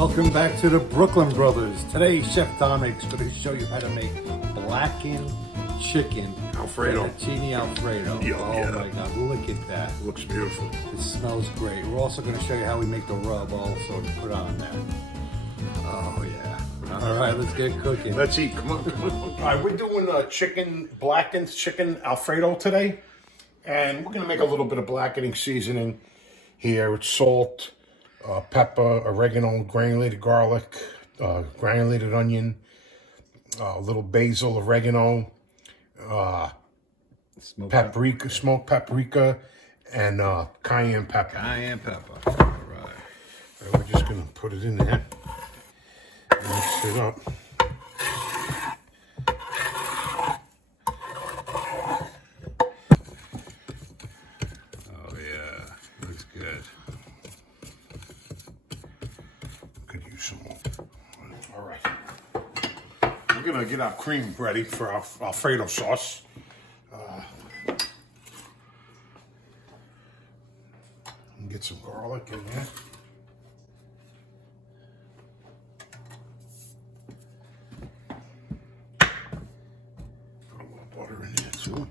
Welcome back to the Brooklyn Brothers. Today, Chef Dominic's going to show you how to make blackened chicken Alfredo. Fettuccine Alfredo. My God, look at that. It looks beautiful. It smells great. We're also going to show you how we make the rub also to put on there. Oh, yeah. All right, let's get cooking. Let's eat. Come on, come on. All right, we're doing blackened chicken Alfredo today. And we're going to make a little bit of blackening seasoning here. It's salt, pepper, oregano, granulated garlic, granulated onion, a little basil, oregano, smoked paprika, and cayenne pepper. Cayenne pepper. All right. We're just going to put it in there. Mix it up. Oh, yeah. Looks good. Could use some more. All right. We're going to get our cream ready for our Alfredo sauce. Get some garlic in there. Put a little butter in there too.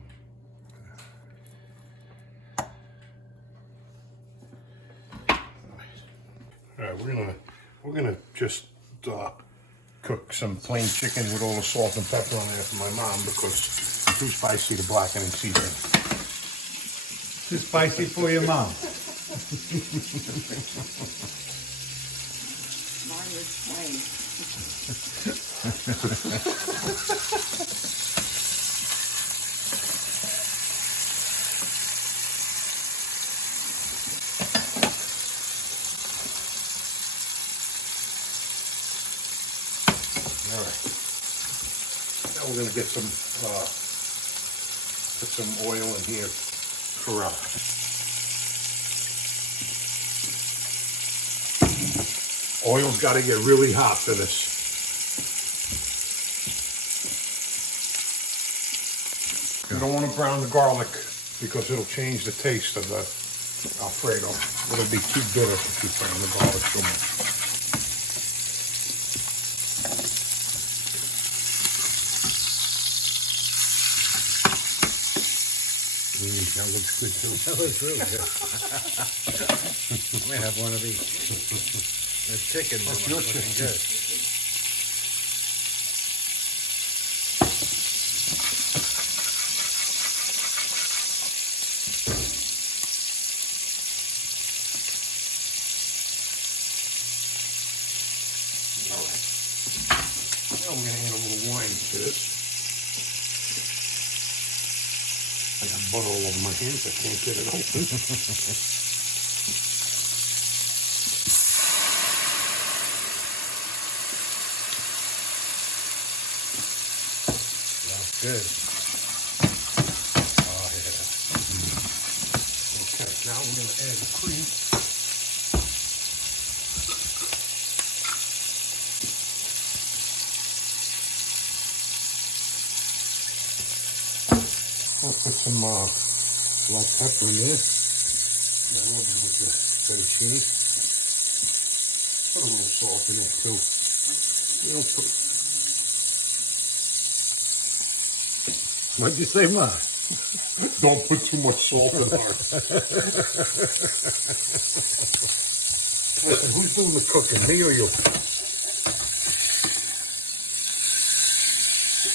All right, we're gonna just cook some plain chicken with all the salt and pepper on there for my mom because it's too spicy to blackening seasoning. Too spicy for your mom. Mine is plain. All right. Now we're gonna get some put some oil in here for oil's got to get really hot for this. You don't want to brown the garlic because it'll change the taste of the Alfredo. It'll be too bitter if you brown the garlic so much. That looks good too. That looks really good. I may have one of each. There's chicken. That's your chicken. Good. All right. Now we're going to add a little wine to this. I got butter all over my hands. I can't get it open. Good. Oh, yeah. Okay, now we're going to add the cream. I'll put some black pepper in there. A little bit with the fettuccine. Put a little salt in it too. You don't put. What'd you say, Ma? Don't put too much salt in ours. Listen, who's doing the cooking, me or you?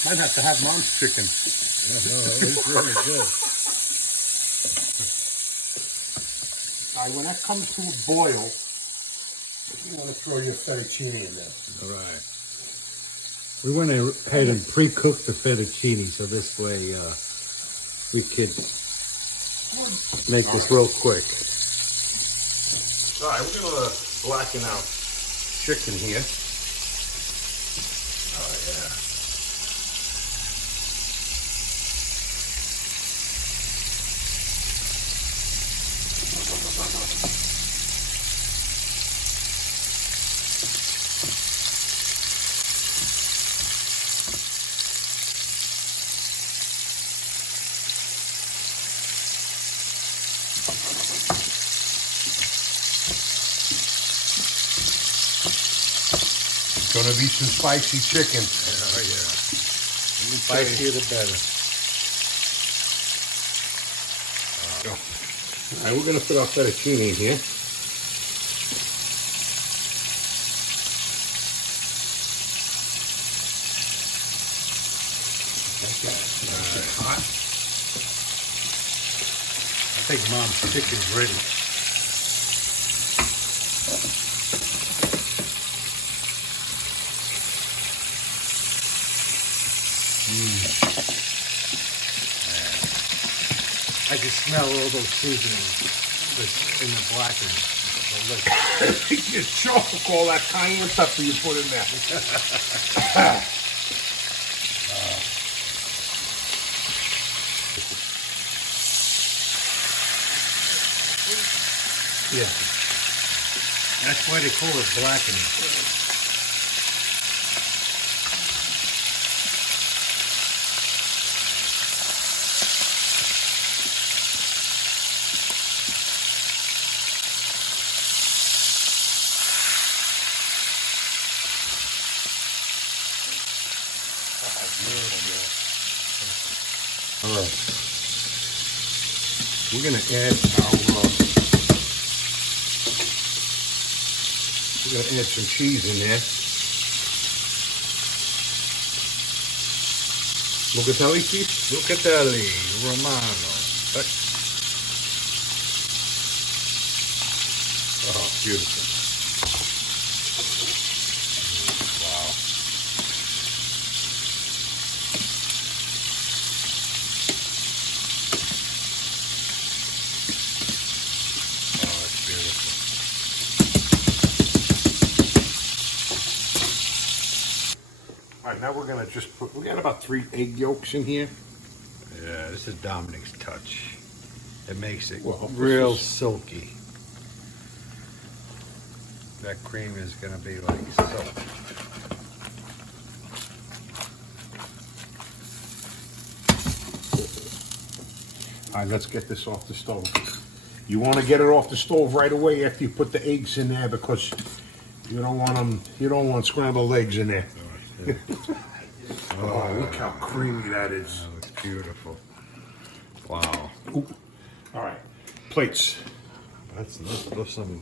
Might have to have Mom's chicken. It's really good. All right, when that comes to a boil, you want to throw your fettuccine in there. All right. We went ahead and pre-cooked the fettuccine, so this way we could make this real quick. All right, we're going to blacken out chicken here. Oh, yeah. Gonna be some spicy chicken. Oh yeah. The spicier the better. All right, we're gonna put our fettuccine in here. Hot. I think Mom's chicken's ready. I can smell all those seasonings in the blackening. You choke all that cayenne pepper you put in there. Yeah. That's why they call it blackening. All right. We're gonna add some cheese in there. Locatelli cheese? Locatelli Romano. Oh, beautiful. Wow. Oh, it's beautiful. All right, now we're gonna just put, we got about 3 egg yolks in here. Yeah, this is Dominic's touch. It makes it Well, real silky. That cream is gonna be like silk. All right, let's get this off the stove. You want to get it off the stove right away after you put the eggs in there because you don't want them. You don't want scrambled eggs in there. Oh, look how creamy that is. That looks beautiful. Wow. Ooh. All right, plates. Let's put some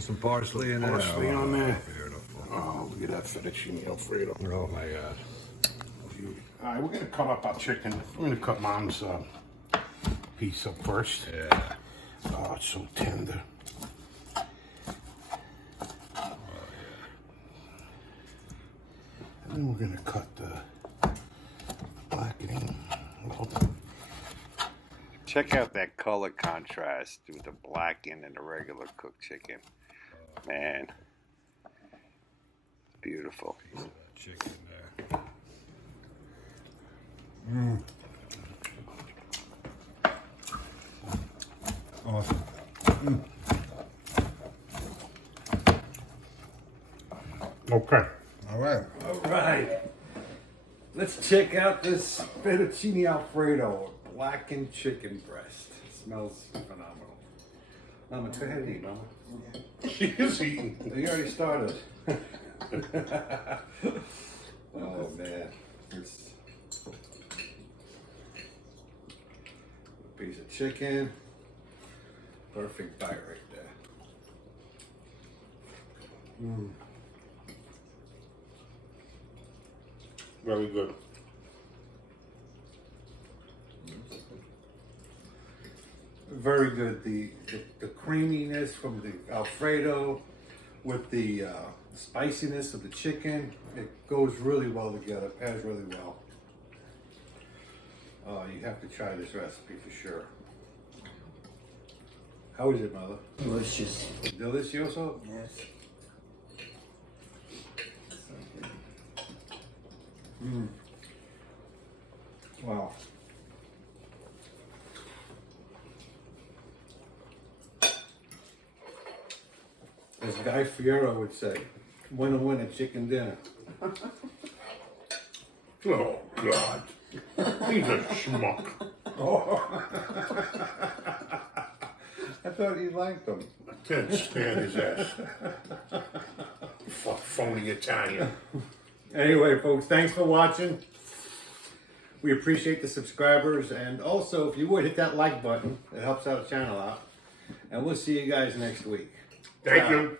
some parsley in there. Parsley on there. Beautiful. Oh, look at that fettuccine Alfredo. Oh my God. All right, we're gonna cut up our chicken. We're gonna cut Mom's piece up first. Yeah. Oh, it's so tender. And then we're gonna cut the blackening. Check out that color contrast with the blackened and the regular cooked chicken. Man, beautiful. Chicken there. Awesome. Okay. All right. All right. Let's check out this fettuccine Alfredo blackened chicken breast. It smells phenomenal. Mama, go ahead and eat, Mama. She is eating. You already started. Oh man. It's a piece of chicken. Perfect bite right there. Very good. Very good. The creaminess from the Alfredo with the spiciness of the chicken, it goes really well together, pairs really well. You have to try this recipe for sure. How is it, Mother? Delicious. Delicioso? Yes. Wow. As Guy Fieri would say, win a chicken dinner. Oh God. He's a schmuck. I thought you liked them. Can't stand his ass. Phony Italian. Anyway, folks, thanks for watching. We appreciate the subscribers, and also, if you would, hit that like button. It helps out the channel out. And we'll see you guys next week. Thank Ciao. you.